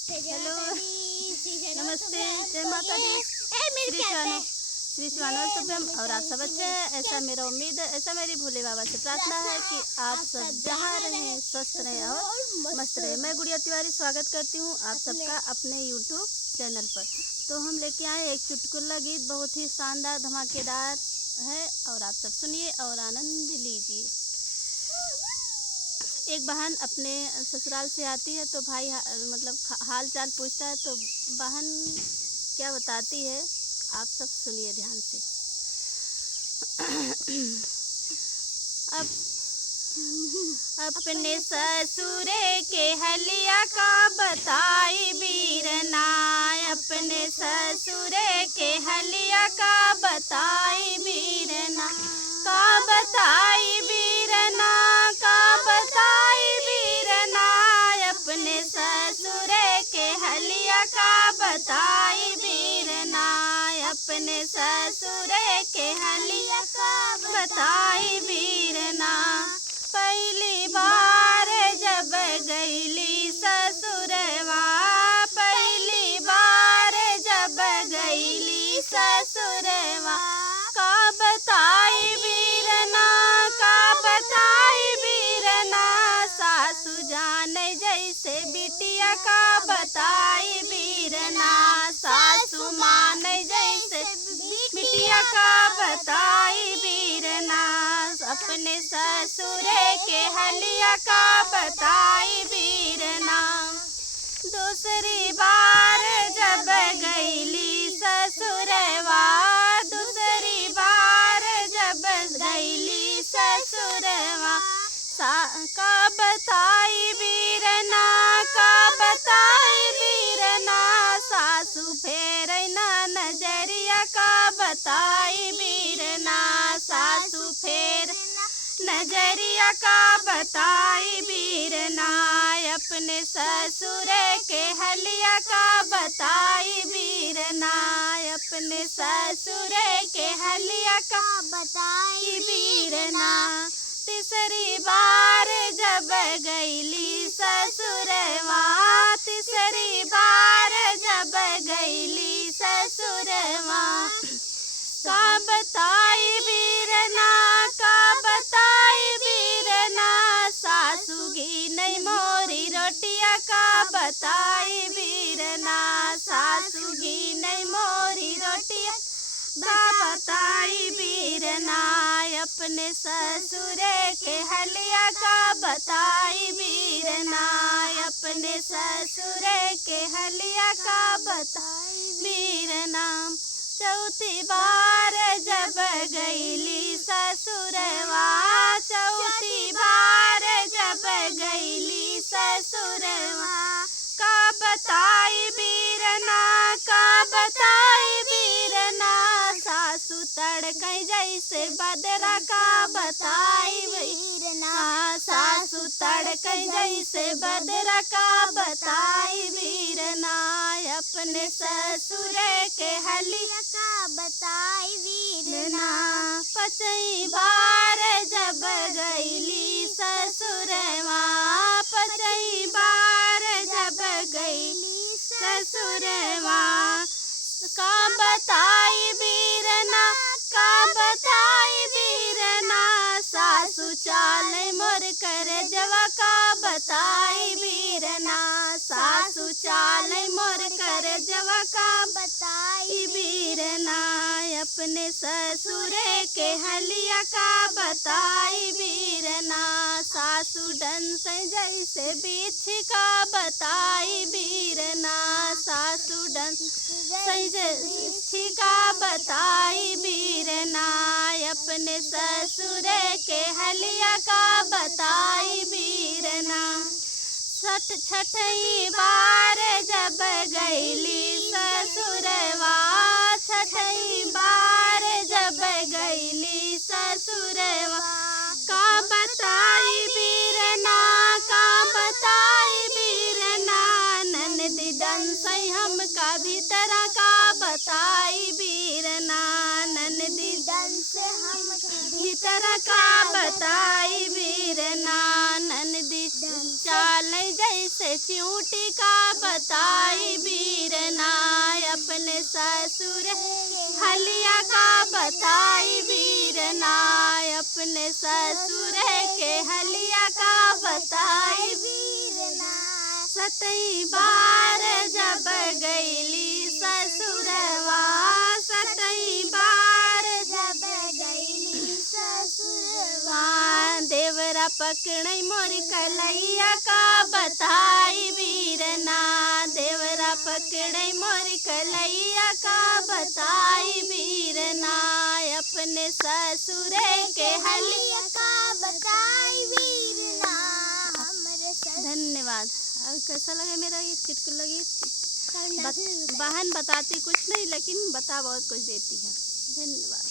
Hello नमस्ते, जय माता दी। श्री स्वानोत्सवम और आप सब अच्छे हैं, ऐसा मेरा उम्मीद है। ऐसा मेरी भोले बाबा से प्रार्थना है कि आप सब जहाँ रहें स्वस्थ रहें और मस्त रहें। मैं गुड़िया तिवारी स्वागत करती हूँ आप सबका अपने यूट्यूब चैनल पर। तो हम लेके आए एक चुटकुला गीत, बहुत ही शानदार धमाकेदार है और आप सब सुनिए और आनंद लीजिए। एक बहन अपने ससुराल से आती है तो भाई मतलब हाल चाल पूछता है, तो बहन क्या बताती है आप सब सुनिए ध्यान से। अब अपने ससुरे के हलिया का बताई बीरना, अपने ससुरे के हलिया का बताई बीरना, का बताई बीरना, का बताई बीरना, अपने ससुरे के हलिया का बताई बीरना, अपने ससुरे के हलिया का बताई बीरना। पहली बार जब गईली ससुरवा, पहली बार जब गईली ससुरवा, का बताई बीरना, का बताई बीरना, सासु जान जैसे बिटिया का बताई बीरना, सासु मान जैसे बिटिया का बताई बीरना, अपने ससुरे के हलिया का बताई बीरना। दूसरी बार जब गईली ससुरवा, दूसरी बार जब गईली ससुरवा, का बताई बीरना, का बताई बीरना, सासु फेर नजरिया का बताई बीरना, सासु फेर नजरिया का बताई बीरना, अपने ससुरे के हलिया का बताई बीरना, अपने ससुरे के हलिया का बताई बीरना। तीसरी बार जब गईली ससुरवा, तीसरी बार जब गईली ससुरवा, का बताई बीरना, का बताई बीरना, सासु घी नहीं मोरी रोटिया का बताई बीरना, सासु घी नहीं मोरी रोटिया का बताई बीरना, अपने ससुरे के हलिया का बताई बीरना, अपने ससुरे के हलिया का बताई बीरना। चौथी बार जब गईली ससुरवा, चौथी बार जब गईली ससुरवा, का बताई बीरना, का बताई बीरना, सासु तड़कई जैसे बदरा का बताई बीरना, सासु तड़कई जैसे बदरा का बताई बीरना, अपने ससुरे के हलिया का बताई बीरना। पचई बार जब गईली ससुरवा, पचई बार जब गईली ससुरवा, का बताई बीरना, का बताई बीरना, सासु चाल मोर कर जवा का बताई बीरना, सासु चाल मोर कर जवा का बताई बीरना, अपने ससुरे के हलिया का बताई बीरना, सासु डंस जैसे बिछ का बताई बीरना, सासु डंस जैसे का बताई बीरना, अपने ससुरे के हलिया का बताई बीरना। छठई बार जब गईली ससुरवा, छठई बार जब गईली ससुरवा, का बताई बीरना, का बताई बीरना, ननदी डंसई हमका भीतर का बताई बीरना, ननदी डंस हमका भीतर का बताई बीरना, ननदी चाल जैसे चूटी का बताई वीरना, अपने ससुर हलिया का बताई वीरना, अपने ससुर के हलिया का बताई वीरना। सतई बार जब गईली ससुरवा, सतई बार जब गईली ससुरवा, देवरा पकड़ई मोर कलैया का बताई वीरना, देवरा पकड़ई मोर कलैया का बताई वीरना, अपने ससुर के हलिया का बताई वीरना। धन्यवाद। और कैसा लगा मेरा ये चुटकुला गीत? बहन बताती कुछ नहीं लेकिन बता बहुत कुछ देती है। धन्यवाद।